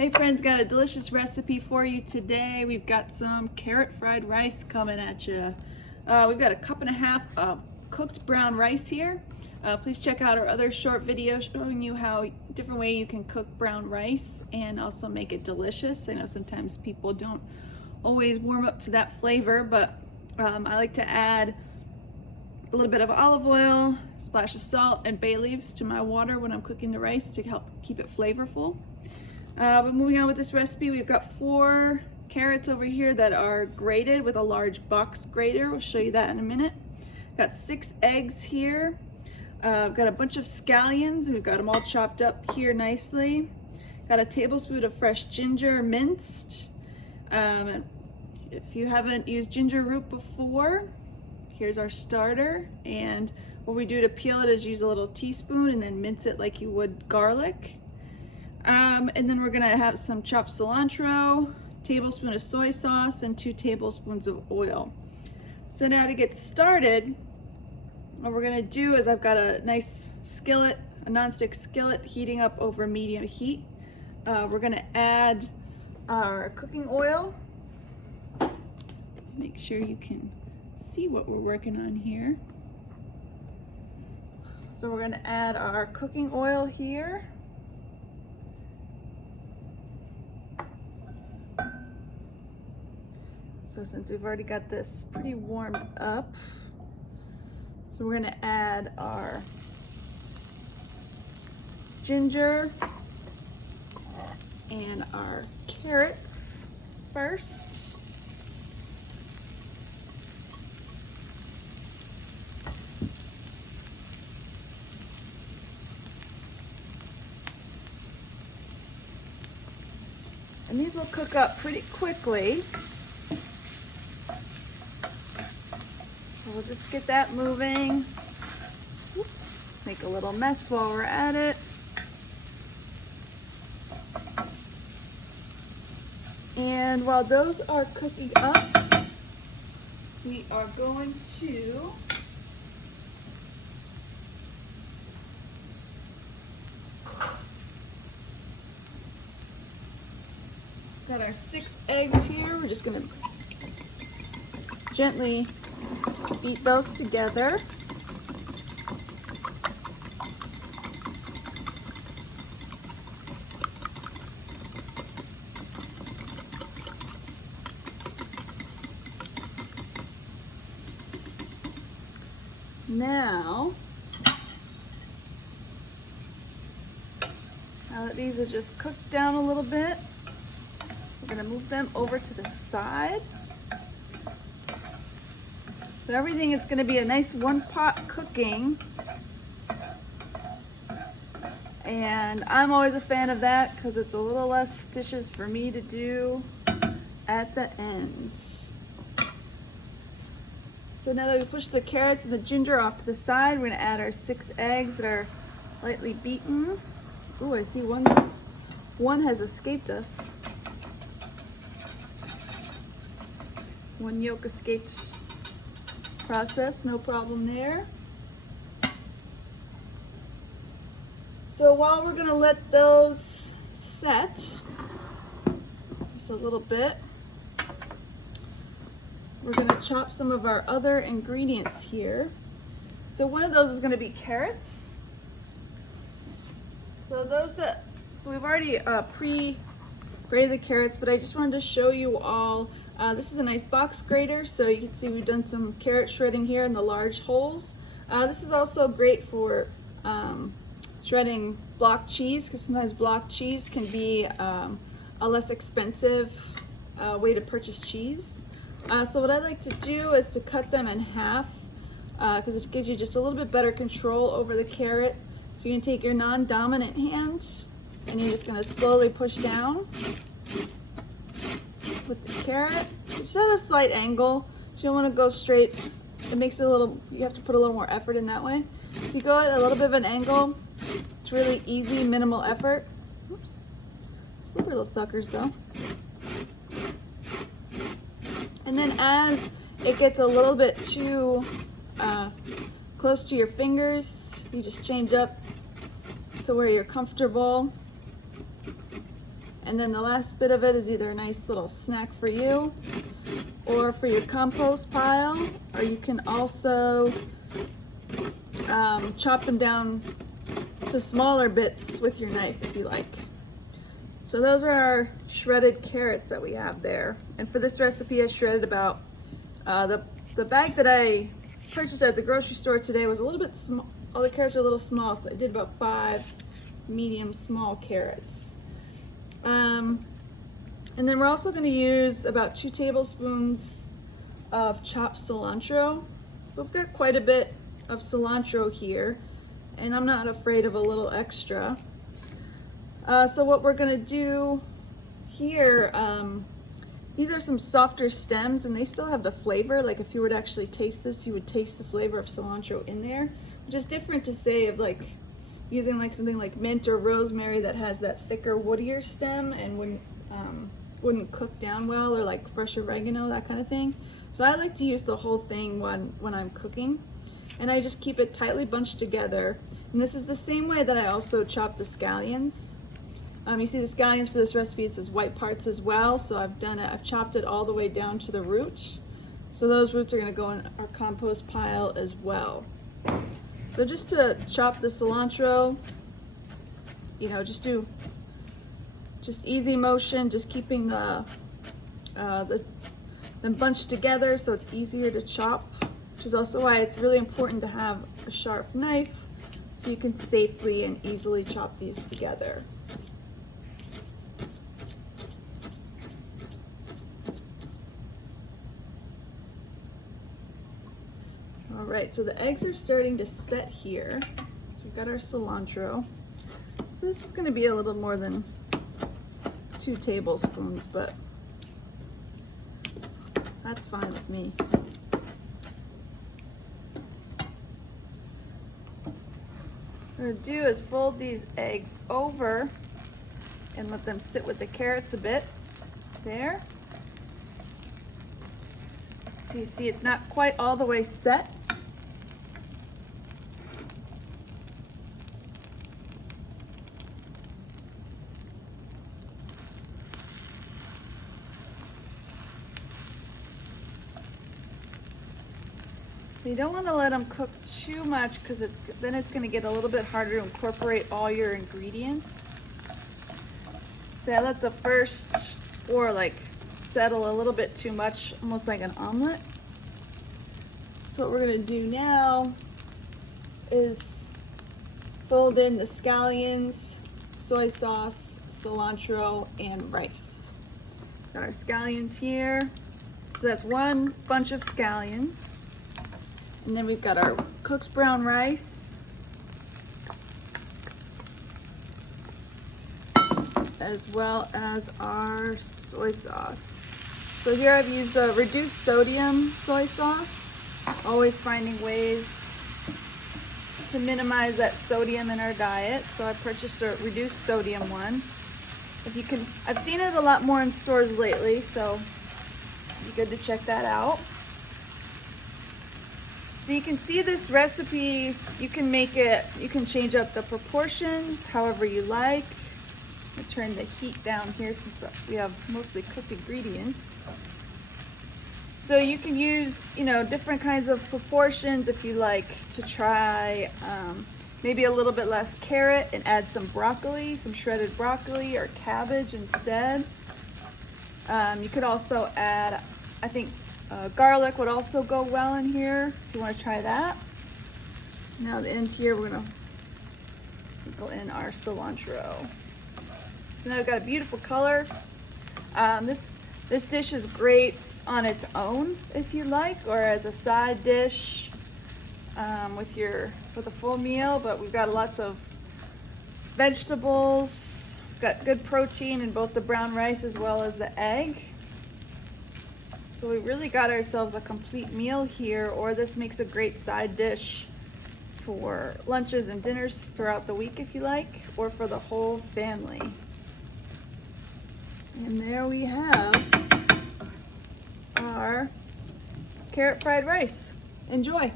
Hey friends, got a delicious recipe for you today. We've got some carrot fried rice coming at you. We've got a cup and a half of cooked brown rice here. Please check out our other short video showing you how different way you can cook brown rice and also make it delicious. I know sometimes people don't always warm up to that flavor, but I like to add a little bit of olive oil, a splash of salt, and bay leaves to my water when I'm cooking the rice to help keep it flavorful. But moving on with this recipe, we've got 4 carrots over here that are grated with a large box grater. We'll show you that in a minute. Got 6 eggs here. Got a bunch of scallions, and we've got them all chopped up here nicely. Got a tablespoon of fresh ginger minced. If you haven't used ginger root before, here's our starter. And what we do to peel it is use a little teaspoon and then mince it like you would garlic. And then we're gonna have some chopped cilantro, tablespoon of soy sauce, and 2 tablespoons of oil. So now to get started, what we're gonna do is I've got a nice skillet, a nonstick skillet heating up over medium heat. We're gonna add our cooking oil. Make sure you can see what we're working on here. So we're gonna add our cooking oil here. So since we've already got this pretty warmed up, so we're gonna add our ginger and our carrots first. And these will cook up pretty quickly. So we'll just get that moving. Oops. Make a little mess while we're at it. And while those are cooking up, we are going to got our 6 eggs here. We're just gonna gently beat those together. Now that these are just cooked down a little bit, we're going to move them over to the side. So everything is going to be a nice one pot cooking. And I'm always a fan of that because it's a little less dishes for me to do at the end. So now that we push the carrots and the ginger off to the side, we're going to add our 6 eggs that are lightly beaten. Ooh, I see one has escaped us. One yolk escaped. Process, no problem there. So while we're gonna let those set just a little bit, we're gonna chop some of our other ingredients here. So one of those is gonna be carrots. So we've already pre-grated the carrots, but I just wanted to show you all. This is a nice box grater, so you can see we've done some carrot shredding here in the large holes. This is also great for shredding block cheese, because sometimes block cheese can be a less expensive way to purchase cheese. So what I like to do is to cut them in half, because it gives you just a little bit better control over the carrot. So you can take your non-dominant hand and you're just going to slowly push down with the carrot, just at a slight angle. You don't want to go straight. It makes it a little, you have to put a little more effort in that way. If you go at a little bit of an angle, it's really easy, minimal effort. Oops, slippery little suckers though. And then as it gets a little bit too close to your fingers, you just change up to where you're comfortable. And then the last bit of it is either a nice little snack for you or for your compost pile, or you can also chop them down to smaller bits with your knife if you like. So those are our shredded carrots that we have there. And for this recipe I shredded about, the bag that I purchased at the grocery store today was a little bit small. All the carrots are a little small, so I did about 5 medium small carrots. And then we're also going to use about 2 tablespoons of chopped cilantro. We've got quite a bit of cilantro here, and I'm not afraid of a little extra. So what we're going to do here, these are some softer stems and they still have the flavor. Like if you were to actually taste this, you would taste the flavor of cilantro in there, which is different to say of like using like something like mint or rosemary that has that thicker, woodier stem and wouldn't cook down well, or like fresh oregano, that kind of thing. So I like to use the whole thing when I'm cooking, and I just keep it tightly bunched together. And this is the same way that I also chop the scallions. You see the scallions for this recipe, it says white parts as well, so I've chopped it all the way down to the root. So those roots are going to go in our compost pile as well. So just to chop the cilantro, just easy motion, just keeping them bunched together so it's easier to chop, which is also why it's really important to have a sharp knife so you can safely and easily chop these together. All right, so the eggs are starting to set here. So we've got our cilantro. So this is going to be a little more than 2 tablespoons, but that's fine with me. What I'm going to do is fold these eggs over and let them sit with the carrots a bit. There. So you see it's not quite all the way set. So you don't want to let them cook too much because then it's going to get a little bit harder to incorporate all your ingredients. So I let the first 4 like settle a little bit too much, almost like an omelet. So what we're going to do now is fold in the scallions, soy sauce, cilantro, and rice. Got our scallions here. So that's 1 bunch of scallions. And then we've got our cooked brown rice, as well as our soy sauce. So here I've used a reduced sodium soy sauce, always finding ways to minimize that sodium in our diet. So I purchased a reduced sodium one. I've seen it a lot more in stores lately, so it'd be good to check that out. So you can see this recipe, you can change up the proportions however you like. I'm gonna turn the heat down here since we have mostly cooked ingredients. So you can use, different kinds of proportions if you like to try maybe a little bit less carrot and add some broccoli, some shredded broccoli or cabbage instead. You could also add, I think, garlic would also go well in here if you want to try that. Now at the end here, we're going to sprinkle in our cilantro. So now we've got a beautiful color. This dish is great on its own if you like, or as a side dish with a full meal, but we've got lots of vegetables. We've got good protein in both the brown rice as well as the egg. So we really got ourselves a complete meal here, or this makes a great side dish for lunches and dinners throughout the week if you like, or for the whole family. And there we have our carrot fried rice. Enjoy.